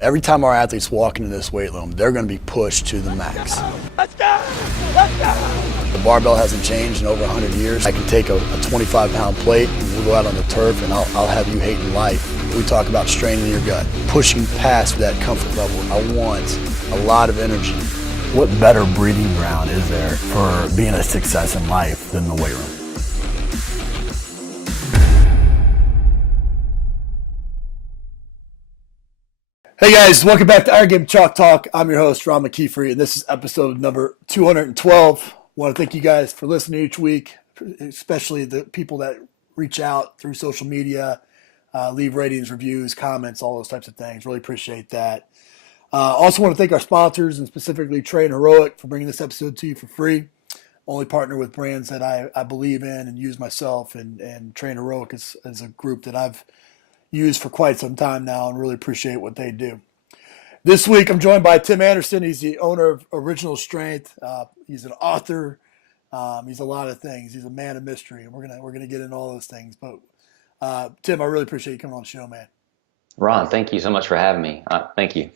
Every time our athletes walk into this weight room, they're going to be pushed to the max. Let's go! Let's go! The barbell hasn't changed in over 100 years. I can take a 25-pound plate and we'll go out on the turf and I'll have you hating life. We talk about straining your gut, pushing past that comfort level. I want a lot of energy. What better breeding ground is there for being a success in life than the weight room? Hey guys, welcome back to Iron Game Chalk Talk. I'm your host, Ron McKeefery, and this is episode number 212. I want to thank you guys for listening each week, especially the people that reach out through social media, leave ratings, reviews, comments, all those types of things. Really appreciate that. Also want to thank our sponsors, and specifically Train Heroic, for bringing this episode to you for free. Only partner with brands that I believe in and use myself, and Train Heroic is a group that I've used for quite some time now and really appreciate what they do. This week I'm joined by Tim Anderson. He's the owner of Original Strength. He's an author. He's a lot of things. He's a man of mystery, and we're gonna get into all those things. But Tim, I really appreciate you coming on the show, man. Ron, thank you so much for having me. Thank you.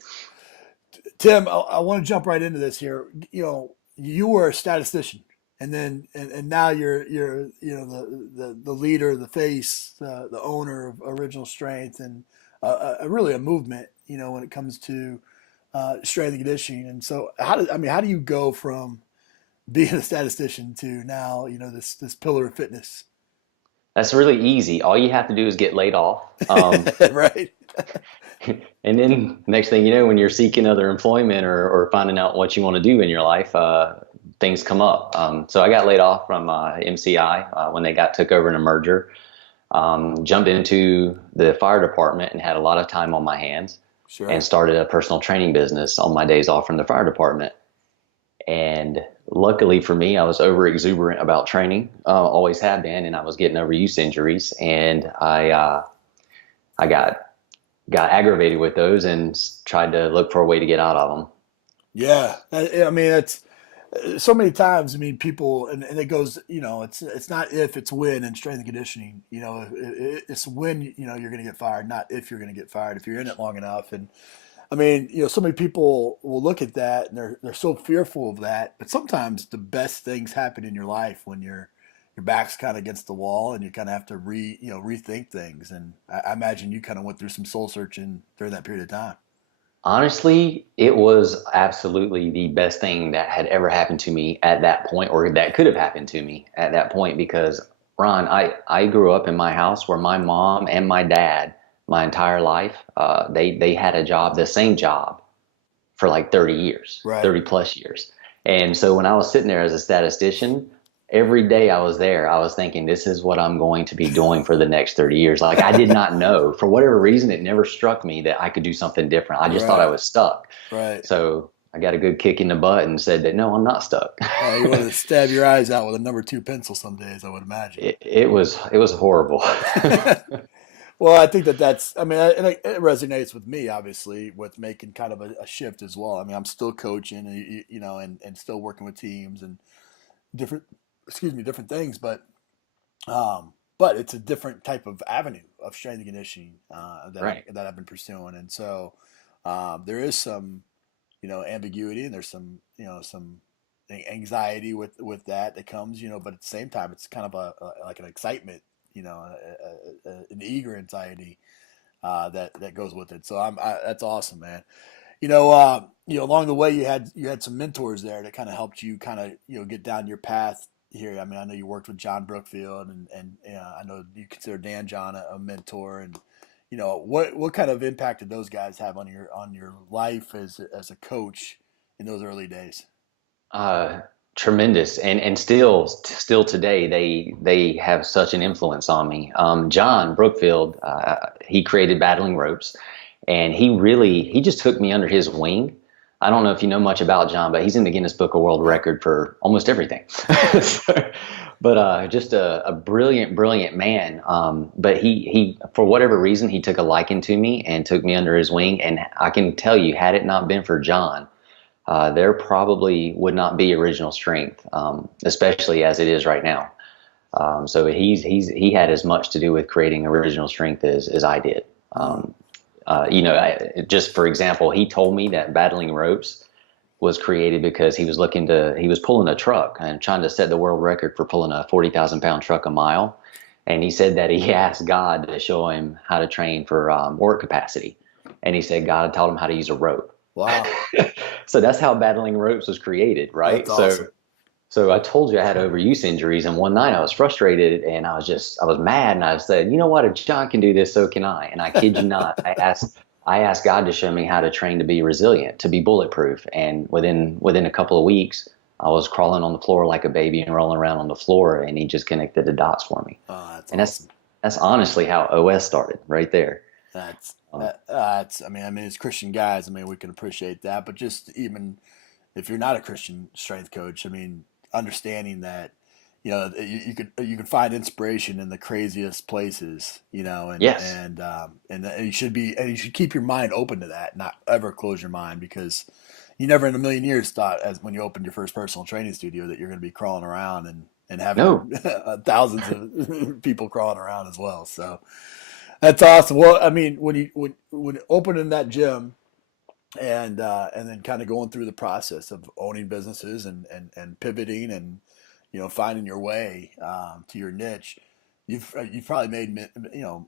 Tim, I want to jump right into this here. You know, you were a statistician, and now you're the leader, the face, the owner of Original Strength, and really a movement. You know, when it comes to strength and conditioning. And so, how do you go from being a statistician to now, this pillar of fitness? That's really easy. All you have to do is get laid off. Right. And then next thing you know, when you're seeking other employment or finding out what you want to do in your life, things come up. So I got laid off from MCI when they took over in a merger. Jumped into the fire department and had a lot of time on my hands. Sure. And started a personal training business on my days off from the fire department. And luckily for me, I was over exuberant about training, always have been, and I was getting overuse injuries, and I got aggravated with those and tried to look for a way to get out of them. Yeah, I mean, it's so many times. I mean, people, and it goes, it's not if, it's when in strength and conditioning. It's when you're going to get fired, not if you're going to get fired. If you're in it long enough, and I mean, so many people will look at that and they're so fearful of that. But sometimes the best things happen in your life when your back's kind of against the wall and you kind of have to rethink things. And I imagine you kind of went through some soul searching during that period of time. Honestly, it was absolutely the best thing that had ever happened to me at that point, or that could have happened to me at that point, because Ron, I grew up in my house where my mom and my dad, my entire life, they had a job, the same job for like 30 years, right. 30 plus years. And so when I was sitting there as a statistician, every day I was there, I was thinking, this is what I'm going to be doing for the next 30 years. Like, I did not know, for whatever reason, it never struck me that I could do something different. I just thought I was stuck. Right. So I got a good kick in the butt and said that, no, I'm not stuck. You want to stab your eyes out with a number 2 pencil some days, I would imagine. It was horrible. Well, I think that's, I mean, and it resonates with me, obviously, with making kind of a shift as well. I mean, I'm still coaching, and still working with teams and different things, but it's a different type of avenue of strength and conditioning that I've been pursuing. And so there is some, ambiguity, and there's some anxiety with that comes, but at the same time, it's kind of like an excitement, an eager anxiety that goes with it. So that's awesome, man. Along the way, you had some mentors there that kind of helped you get down your path here. I mean, I know you worked with John Brookfield, and I know you consider Dan John a mentor, and what kind of impact did those guys have on your life as a coach in those early days? Tremendous, and still today they have such an influence on me. John Brookfield, he created Battling Ropes, and he just took me under his wing. I don't know if you know much about John, but he's in the Guinness Book of World Record for almost everything. But just a brilliant man. But he for whatever reason, he took a liking to me and took me under his wing. And I can tell you, had it not been for John, there probably would not be Original Strength, especially as it is right now. So he had as much to do with creating Original Strength as I did. Just for example, he told me that battling ropes was created because he was pulling a truck and trying to set the world record for pulling a 40,000-pound truck a mile. And he said that he asked God to show him how to train for work capacity. And he said God had taught him how to use a rope. Wow. So that's how battling ropes was created, right? That's awesome. So I told you I had overuse injuries, and one night I was frustrated and I was mad, and I said, you know what, if John can do this, so can I. And I kid you not, I asked God to show me how to train to be resilient, to be bulletproof. And within a couple of weeks, I was crawling on the floor like a baby and rolling around on the floor, and he just connected the dots for me. Oh, that's and awesome. that's honestly how OS started, right there. That's I mean, as Christian guys, I mean, we can appreciate that, but just even if you're not a Christian strength coach, I mean, understanding that, you could find inspiration in the craziest places, and Yes. and you should keep your mind open to that, not ever close your mind, because you never in a million years thought, as when you opened your first personal training studio, that you're going to be crawling around and having No. thousands of people crawling around as well. So that's awesome. Well, I mean, when opening that gym and then kind of going through the process of owning businesses and pivoting and finding your way to your niche, you've probably made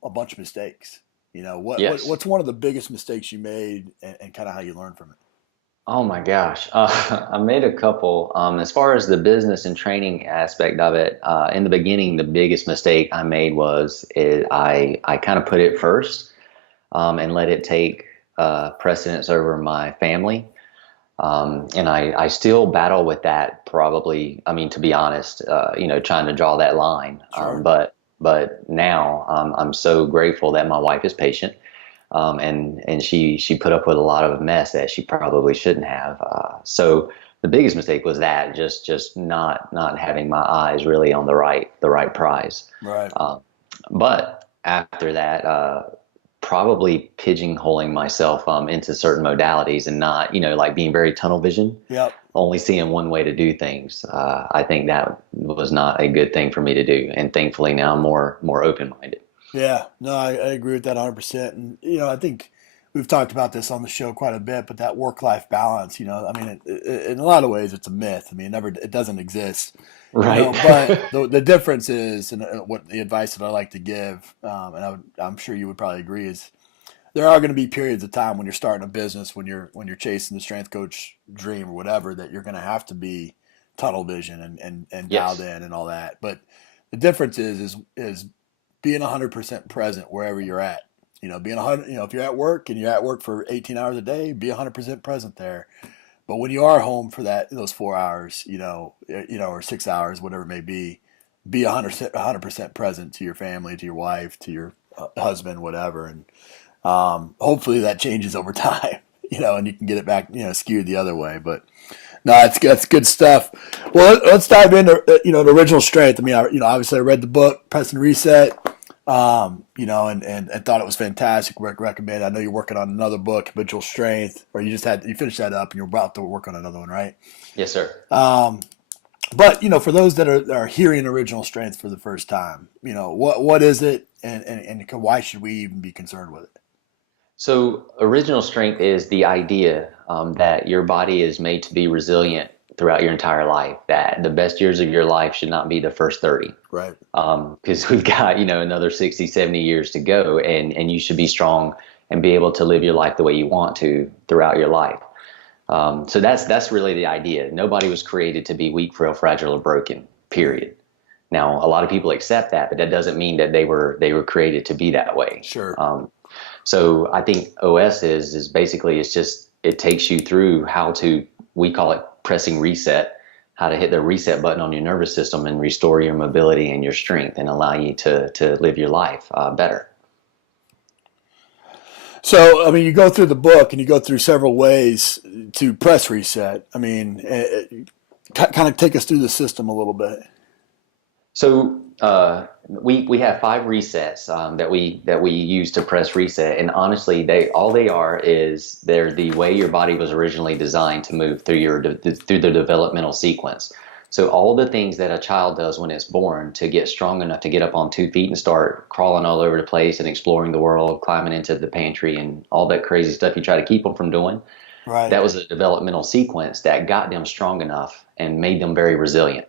a bunch of mistakes. Yes. What's one of the biggest mistakes you made, and kind of how you learned from it? Oh my gosh. I made a couple. As far as the business and training aspect of it, in the beginning, the biggest mistake I made I kind of put it first, and let it take precedence over my family. And I still battle with that, probably. I mean, to be honest, trying to draw that line. Sure. But now I'm so grateful that my wife is patient. And she put up with a lot of mess that she probably shouldn't have. So the biggest mistake was that just not having my eyes really on the right prize. Right. But after that, probably pigeonholing myself into certain modalities and not, like being very tunnel vision. Yep. Only seeing one way to do things. I think that was not a good thing for me to do. And thankfully now I'm more open-minded. Yeah, no, I agree with that 100%. And, I think we've talked about this on the show quite a bit, but that work-life balance, I mean, in a lot of ways, it's a myth. I mean, it doesn't exist. Right. But the difference is, and what the advice that I like to give, and I'm sure you would probably agree, is there are going to be periods of time when you're starting a business, when you're chasing the strength coach dream or whatever, that you're going to have to be tunnel vision and Yes. dialed in and all that. But the difference is being 100% present wherever you're at. Being 100. If you're at work and you're at work for 18 hours a day, be 100% present there. But when you are home for those 4 hours, or 6 hours, whatever it may be 100% present to your family, to your wife, to your husband, whatever. And hopefully that changes over time, and you can get it back, skewed the other way. But no, that's good stuff. Well, let's dive into the original strength. I mean, obviously I read the book, Press and Reset, and thought it was fantastic. Recommend. I know you're working on another book, Habitual Strength, or you finished that up and you're about to work on another one, right? Yes, sir. But for those that are hearing original strength for the first time, what is it, and why should we even be concerned with it? So original strength is the idea that your body is made to be resilient throughout your entire life, that the best years of your life should not be the first 30. Right. Because we've got, another 60, 70 years to go, and you should be strong and be able to live your life the way you want to throughout your life. So that's really the idea. Nobody was created to be weak, frail, fragile, or broken, period. Now, a lot of people accept that, but that doesn't mean that they were created to be that way. Sure. So I think OS is basically, it takes you through how to, we call it pressing reset, how to hit the reset button on your nervous system and restore your mobility and your strength and allow you to live your life better. So, I mean, you go through the book and you go through several ways to press reset. I mean, kind of take us through the system a little bit. So we have 5 resets that we use to press reset, and honestly, they're the way your body was originally designed to move through the developmental sequence. So all the things that a child does when it's born to get strong enough to get up on 2 feet and start crawling all over the place and exploring the world, climbing into the pantry and all that crazy stuff you try to keep them from doing, Right. that was a developmental sequence that got them strong enough and made them very resilient.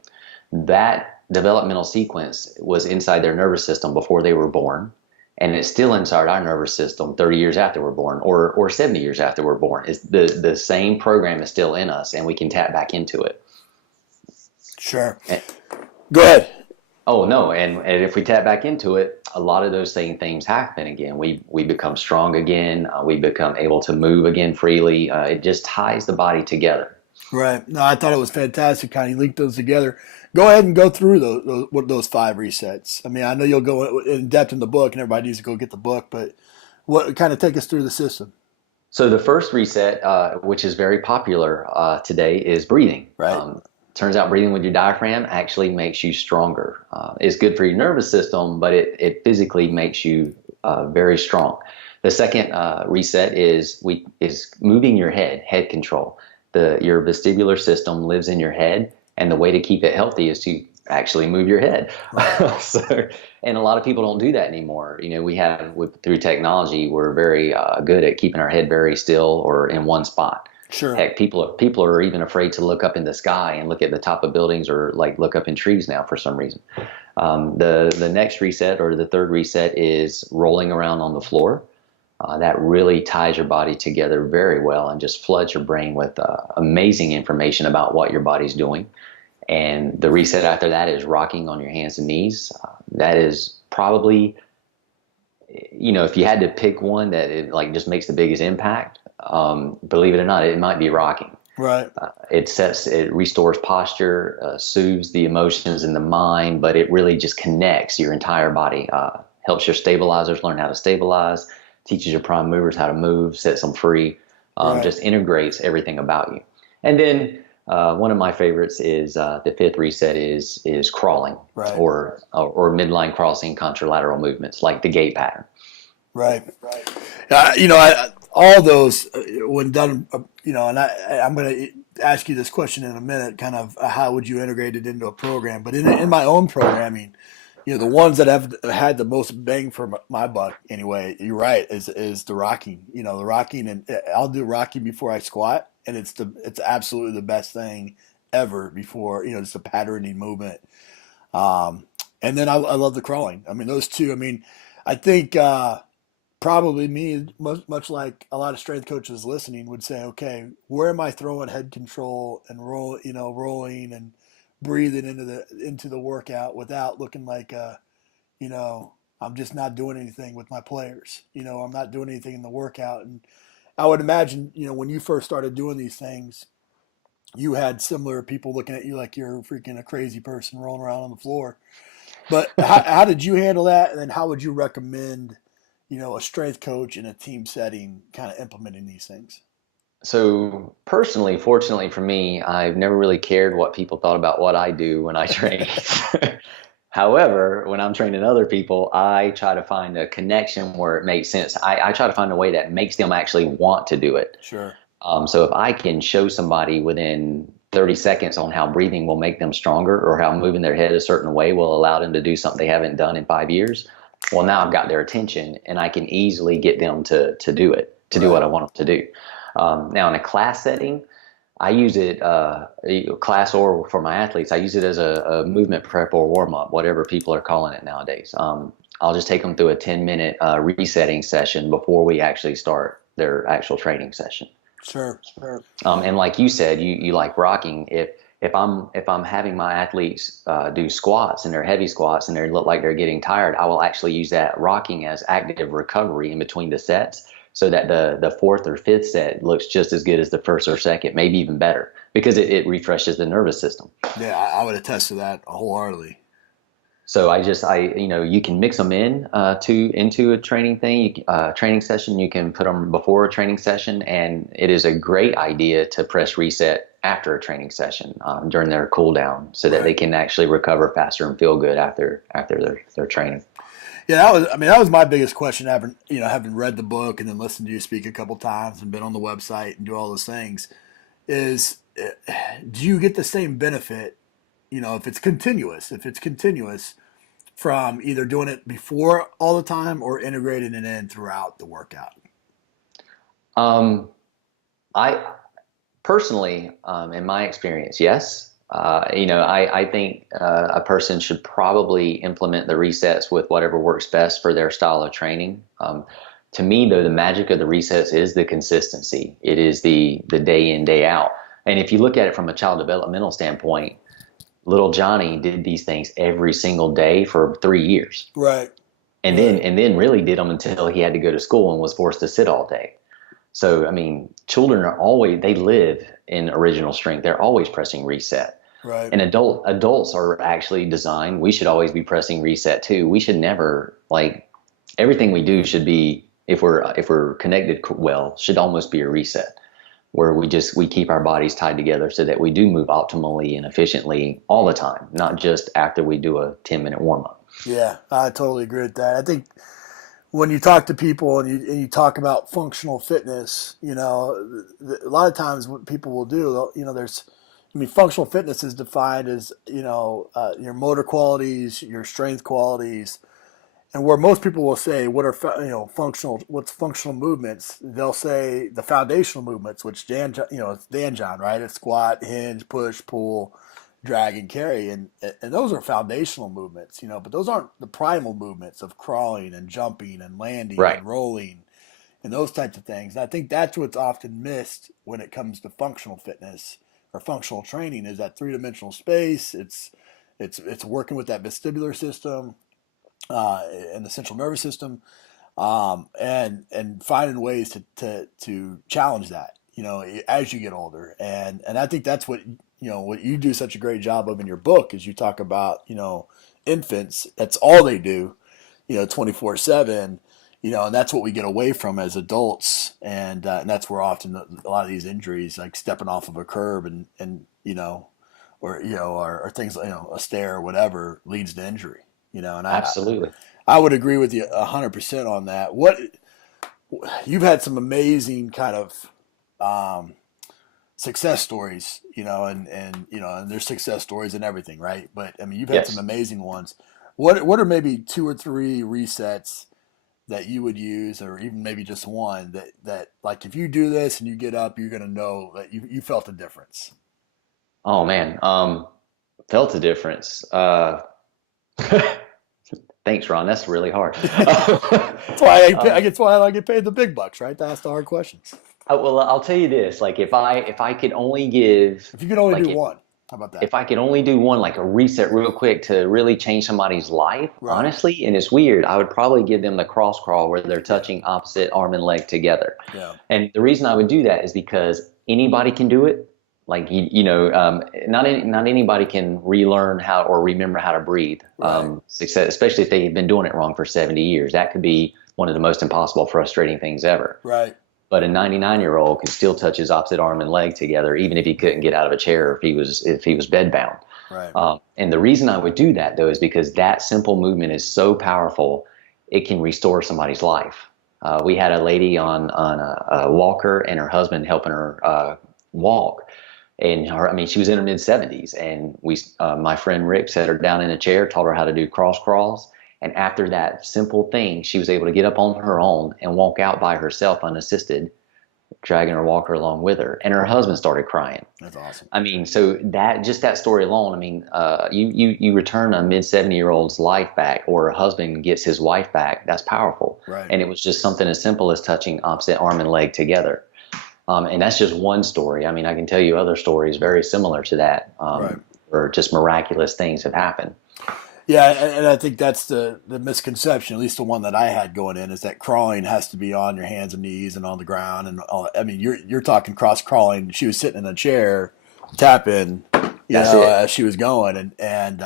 That developmental sequence was inside their nervous system before they were born, and it's still inside our nervous system 30 years after we're born, or 70 years after we're born. It's the same program is still in us, and we can tap back into it. Sure. Go ahead. Oh no, and if we tap back into it, a lot of those same things happen again. We become strong again. We become able to move again freely. It just ties the body together. Right. No, I thought it was fantastic. Kind of linked those together. Go ahead and go through those 5 resets. I mean, I know you'll go in depth in the book, and everybody needs to go get the book. But what kind of take us through the system? So the first reset, which is very popular today, is breathing. Right. Turns out breathing with your diaphragm actually makes you stronger. It's good for your nervous system, but it physically makes you very strong. The second reset is moving your head control. Your vestibular system lives in your head, and the way to keep it healthy is to actually move your head. And a lot of people don't do that anymore. Through technology, we're very good at keeping our head very still or in one spot. Sure. Heck, people are even afraid to look up in the sky and look at the top of buildings or like look up in trees now for some reason. The next reset, or the third reset, is rolling around on the floor. That really ties your body together very well and just floods your brain with amazing information about what your body's doing. And the reset after that is rocking on your hands and knees. That is probably, if you had to pick one that just makes the biggest impact, believe it or not, it might be rocking. Right. It restores posture, soothes the emotions in the mind, but it really just connects your entire body. Helps your stabilizers learn how to stabilize, teaches your prime movers how to move, sets them free, Right. just integrates everything about you. And then one of my favorites is the fifth reset is crawling. Right. or midline crossing contralateral movements like the gait pattern. Right. All those when done, and I'm going to ask you this question in a minute. Kind of how would you integrate it into a program? But in my own programming, the ones that have had the most bang for my buck, anyway. You're right. Is the rocking? The rocking, and I'll do rocking before I squat, and it's absolutely the best thing ever. Before it's a patterning movement. And then I love the crawling. I mean, those two. I mean, I think. Probably me, much like a lot of strength coaches listening, would say, okay, where am I throwing head control and rolling and breathing into the workout without looking like I'm just not doing anything with my players. I'm not doing anything in the workout. And I would imagine, when you first started doing these things, you had similar people looking at you like you're freaking a crazy person rolling around on the floor. But how did you handle that? And then how would you recommend a strength coach in a team setting kind of implementing these things? So personally, fortunately for me, I've never really cared what people thought about what I do when I train. However, when I'm training other people, I try to find a connection where it makes sense. I try to find a way that makes them actually want to do it. Sure. So if I can show somebody within 30 seconds on how breathing will make them stronger, or how moving their head a certain way will allow them to do something they haven't done in 5 years, well, now I've got their attention, and I can easily get them to do it, to do what I want them to do. Now, in a class setting, I use it, class or for my athletes, I use it as a movement prep or warm-up, whatever people are calling it nowadays. I'll just take them through a 10-minute resetting session before we actually start their actual training session. Sure. And like you said, you like rocking. If I'm having my athletes do squats and they're heavy squats and they look like they're getting tired, I will actually use that rocking as active recovery in between the sets, so that the fourth or fifth set looks just as good as the first or second, maybe even better, because it refreshes the nervous system. Yeah, I would attest to that wholeheartedly. So you can mix them into a training training session. You can put them before a training session, and it is a great idea to press reset after a training session during their cool down, so that they can actually recover faster and feel good after their training. Yeah, that was my biggest question. Having read the book and then listened to you speak a couple times and been on the website and do all those things, is do you get the same benefit if it's continuous, from either doing it before all the time or integrating it in throughout the workout? Um, I personally, in my experience, yes. I think a person should probably implement the resets with whatever works best for their style of training. To me, though, the magic of the resets is the consistency. It is the day in, day out. And if you look at it from a child developmental standpoint, little Johnny did these things every single day for 3 years. Right. And then really did them until he had to go to school and was forced to sit all day. So, I mean, children they live in original strength. They're always pressing reset. Right. And adults are actually designed. We should always be pressing reset too. We should never, everything we do should be, if we're connected well, should almost be a reset where we keep our bodies tied together so that we do move optimally and efficiently all the time, not just after we do a 10-minute warm up. Yeah, I totally agree with that. I think when you talk to people and you talk about functional fitness, a lot of times what people will do, functional fitness is defined as, your motor qualities, your strength qualities, and where most people will say, what's functional movements? They'll say the foundational movements, which it's Dan John, right? It's squat, hinge, push, pull, drag, and carry. And those are foundational movements, but those aren't the primal movements of crawling and jumping and landing Right. and rolling and those types of things. And I think that's what's often missed when it comes to functional fitness or functional training is that three-dimensional space. It's working with that vestibular system, and the central nervous system, and finding ways to challenge that, as you get older. And I think that's what you do such a great job of in your book is you talk about, infants. That's all they do, 24/7, and that's what we get away from as adults. And that's where often a lot of these injuries, like stepping off of a curb and or things, a stair or whatever leads to injury. And Absolutely. I would agree with you 100% on that. You've had some amazing kind of success stories, and there's success stories and everything, right? But I mean, you've had Yes. some amazing ones. What are maybe 2 or 3 resets that you would use, or even maybe just one that like if you do this and you get up, you're gonna know that you felt a difference? Oh man, felt a difference. Thanks, Ron. That's really hard. That's why I get paid the big bucks, right? To ask the hard questions. Well, I'll tell you this: like if I could only give, If you could only like do one, how about that? if I could only do one, like a reset real quick to really change somebody's life, Right. honestly, and it's weird, I would probably give them the cross crawl where they're touching opposite arm and leg together. Yeah. And the reason I would do that is because anybody can do it. Like not anybody can relearn how or remember how to breathe. Right. Success, especially if they've been doing it wrong for 70 years. That could be one of the most impossible, frustrating things ever. Right. But a 99-year-old could still touch his opposite arm and leg together, even if he couldn't get out of a chair or if he was bedbound. Right. And the reason I would do that though is because that simple movement is so powerful, it can restore somebody's life. We had a lady on a walker and her husband helping her walk. And she was in her mid-70s, and my friend Rick set her down in a chair, taught her how to do cross crawls. And after that simple thing, she was able to get up on her own and walk out by herself unassisted, dragging her walker along with her. And her husband started crying. That's awesome. I mean, so that story alone, you return a mid-70-year-old's life back, or a husband gets his wife back. That's powerful. Right. And it was just something as simple as touching opposite arm and leg together. And that's just one story. I mean, I can tell you other stories very similar to that, Right. where just miraculous things have happened. Yeah, and I think that's the misconception, at least the one that I had going in, is that crawling has to be on your hands and knees and on the ground and all. I mean, you're talking cross crawling. She was sitting in a chair, tapping, as she was going, and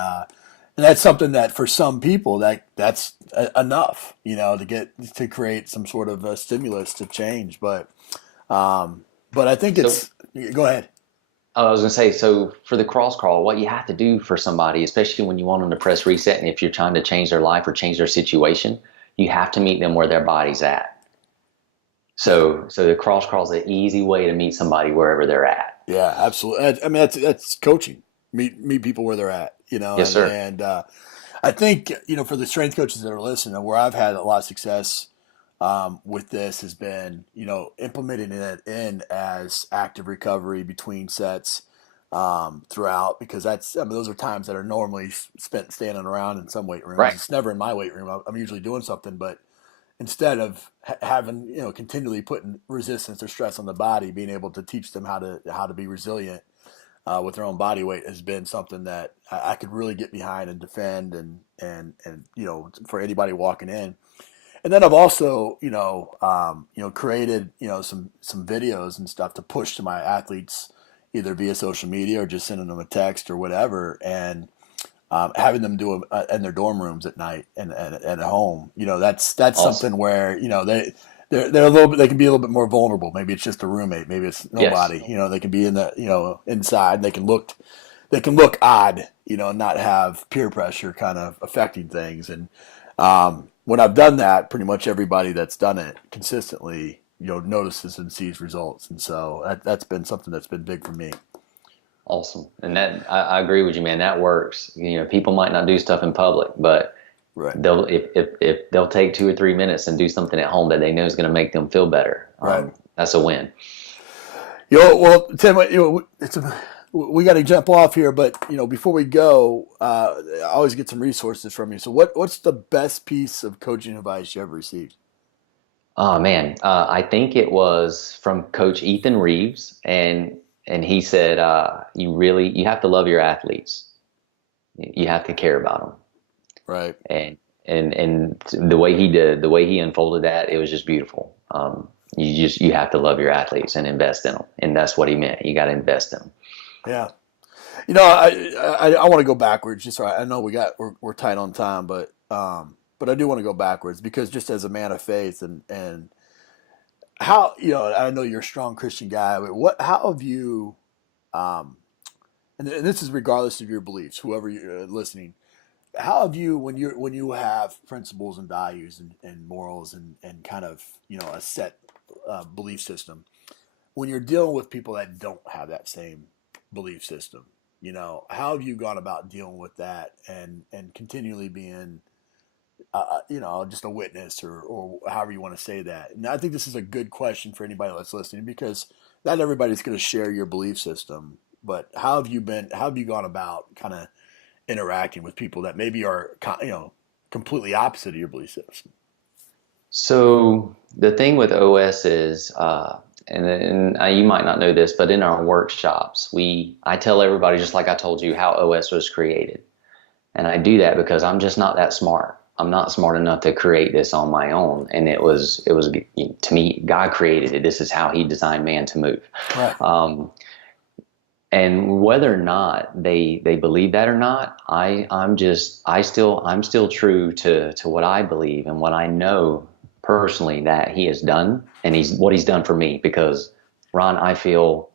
that's something that for some people that's enough, to create some sort of a stimulus to change. But I think go ahead. I was going to say, so for the cross crawl, what you have to do for somebody, especially when you want them to press reset, and if you're trying to change their life or change their situation, you have to meet them where their body's at. So the cross crawl is an easy way to meet somebody wherever they're at. Yeah, absolutely. I mean, that's coaching. meet people where they're at, Yes, sir. and I think, for the strength coaches that are listening, where I've had a lot of success with this has been, implementing it in as active recovery between sets throughout, because those are times that are normally spent standing around in some weight rooms. Right. It's never in my weight room. I'm usually doing something, but instead of having, continually putting resistance or stress on the body, being able to teach them how to be resilient with their own body weight has been something that I could really get behind and defend, and for anybody walking in. And then I've also, created, some videos and stuff to push to my athletes, either via social media or just sending them a text or whatever, and having them do it in their dorm rooms at night and at home. That's Awesome. something where, they're a little bit, they can be a little bit more vulnerable. Maybe it's just a roommate, maybe it's Yes. nobody. They can be in the, inside. They can look odd, and not have peer pressure kind of affecting things. And when I've done that, pretty much everybody that's done it consistently, notices and sees results. And so that's been something that's been big for me. Awesome. And that I agree with you, man. That works. People might not do stuff in public, but Right. they'll if they'll take 2 or 3 minutes and do something at home that they know is going to make them feel better. Right. That's a win. Well, Tim, we got to jump off here, but before we go, I always get some resources from you. So, what's the best piece of coaching advice you ever received? Oh man, I think it was from Coach Ethan Reeves, and he said, you have to love your athletes. You have to care about them. Right. And the way he unfolded that, it was just beautiful. You have to love your athletes and invest in them, and that's what he meant. You got to invest in them. Yeah. I want to go backwards. Just so I know we're tight on time, but I do want to go backwards, because just as a man of faith, and how, I know you're a strong Christian guy, but how have you, and this is regardless of your beliefs, whoever you're listening, how have you, when you have principles and values and morals and kind of, a set belief system, when you're dealing with people that don't have that same belief system, how have you gone about dealing with that, and continually being, just a witness, or however you want to say that? And I think this is a good question for anybody that's listening, because not everybody's going to share your belief system, but how have you gone about kind of interacting with people that maybe are, completely opposite of your belief system? So the thing with OS is, you might not know this, but in our workshops, I tell everybody, just like I told you, how OS was created. And I do that because I'm just not that smart. I'm not smart enough to create this on my own. And it was to me, God created it. This is how He designed man to move. Right. And whether or not they believe that or not, I'm still true to what I believe and what I know personally that He has done, and what He's done for me. Because Ron, I feel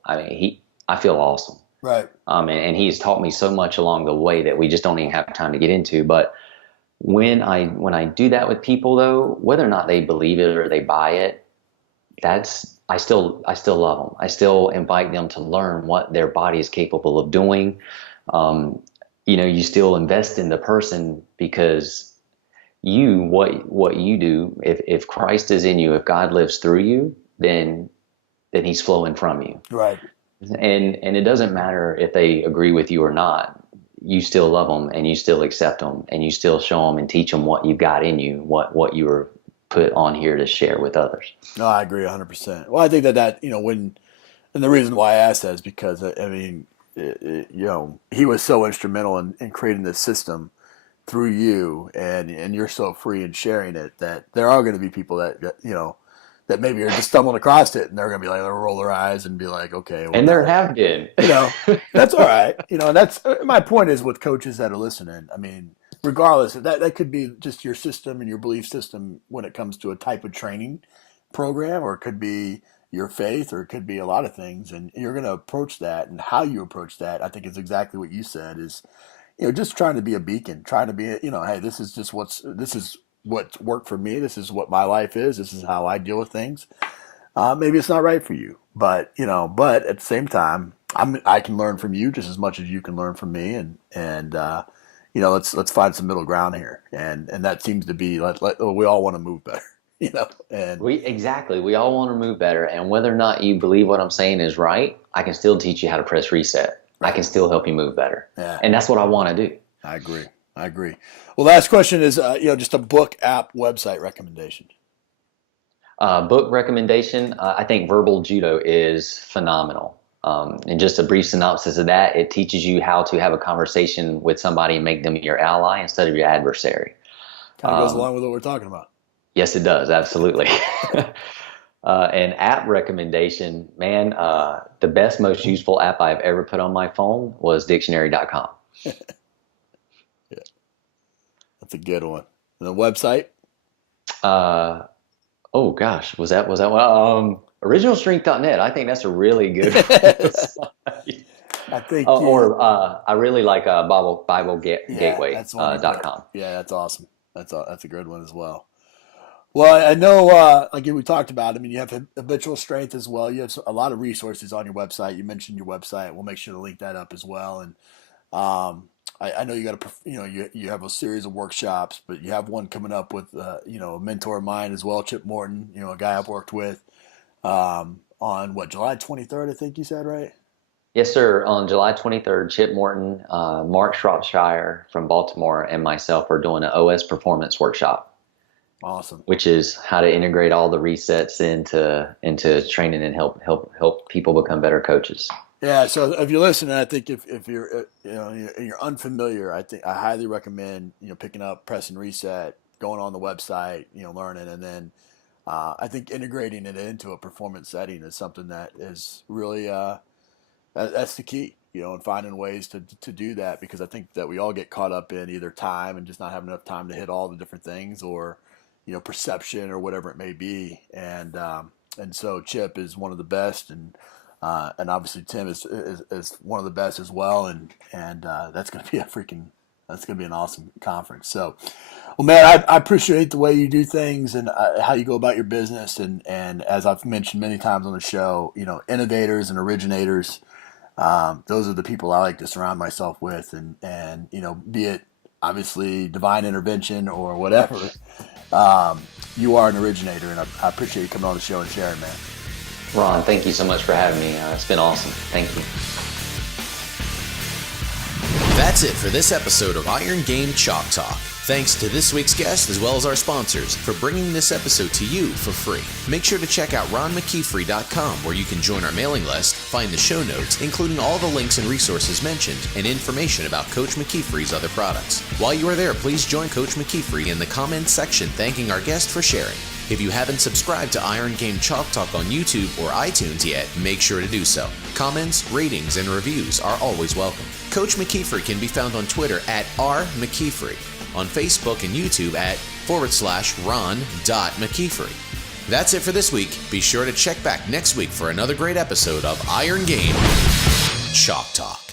awesome. Right. And He has taught me so much along the way that we just don't even have time to get into. But when I do that with people, though, whether or not they believe it or they buy it, I still love them. I still invite them to learn what their body is capable of doing. You still invest in the person, because what you do, if Christ is in you, if God lives through you, then He's flowing from you. Right. And it doesn't matter if they agree with you or not. You still love them, and you still accept them, and you still show them and teach them what you've got in you, what you were put on here to share with others. No, I agree 100%. Well, I think that, and the reason why I asked that is because, I mean, he was so instrumental in creating this system through you, and you're so free in sharing it, that there are going to be people that maybe are just stumbling across it, and they're going to be like, they'll roll their eyes and be like, okay, well, And there have been. That's all right. And that's my point is, with coaches that are listening, I mean, regardless, that could be just your system and your belief system when it comes to a type of training program, or it could be your faith, or it could be a lot of things, and you're going to approach that, and how you approach that, I think, is exactly what you said, is, just trying to be a beacon, trying to be, hey, this is what's worked for me. This is what my life is. This is how I deal with things. Maybe it's not right for you, but at the same time, I can learn from you just as much as you can learn from me, and let's find some middle ground here, and that seems to be we all want to move better, and we all want to move better, and whether or not you believe what I'm saying is right, I can still teach you how to press reset. I can still help you move better, and that's what I want to do. I agree. Well, last question is just a book, app, website recommendation. Book recommendation, I think Verbal Judo is phenomenal. And just a brief synopsis of that, it teaches you how to have a conversation with somebody and make them your ally instead of your adversary. Kind of goes along with what we're talking about. Yes, it does. Absolutely. An app recommendation, man, the best, most useful app I've ever put on my phone was dictionary.com. Yeah. That's a good one. And the website? Oh gosh, was that one? Originalstrength.net. I think that's a really good website. I think, I really like BibleGateway.com. Yeah, that's awesome. That's a good one as well. Well, I know, like we talked about, I mean, you have Habitual Strength as well. You have a lot of resources on your website. You mentioned your website. We'll make sure to link that up as well. And I know you got you have a series of workshops, but you have one coming up with a mentor of mine as well, Chip Morton, a guy I've worked with, on July 23rd, I think you said, right? Yes, sir. On July 23rd, Chip Morton, Mark Shropshire from Baltimore, and myself are doing an OS performance workshop. Awesome. Which is how to integrate all the resets into training and help people become better coaches. Yeah. So if you're listening, I think if you're you're unfamiliar, I highly recommend picking up Press and Reset, going on the website, learning, and then I think integrating it into a performance setting is something that is really that's the key. And finding ways to do that, because I think that we all get caught up in either time and just not having enough time to hit all the different things, or perception or whatever it may be. And so Chip is one of the best, and obviously Tim is one of the best as well. And that's going to be an awesome conference. So, well, man, I appreciate the way you do things and how you go about your business. And as I've mentioned many times on the show, innovators and originators, those are the people I like to surround myself with, and be it obviously divine intervention or whatever. You are an originator, and I appreciate you coming on the show and sharing, man. Ron, thank you so much for having me. It's been awesome. Thank you. That's it for this episode of Iron Game Chalk Talk. Thanks to this week's guest as well as our sponsors for bringing this episode to you for free. Make sure to check out ronmckeefery.com, where you can join our mailing list, find the show notes, including all the links and resources mentioned, and information about Coach McKeefery's other products. While you are there, please join Coach McKeefery in the comments section thanking our guest for sharing. If you haven't subscribed to Iron Game Chalk Talk on YouTube or iTunes yet, make sure to do so. Comments, ratings, and reviews are always welcome. Coach McKeefery can be found on Twitter at @RMcKeefery, on Facebook and YouTube at /Ron.McKeefery. That's it for this week. Be sure to check back next week for another great episode of Iron Game Chalk Talk.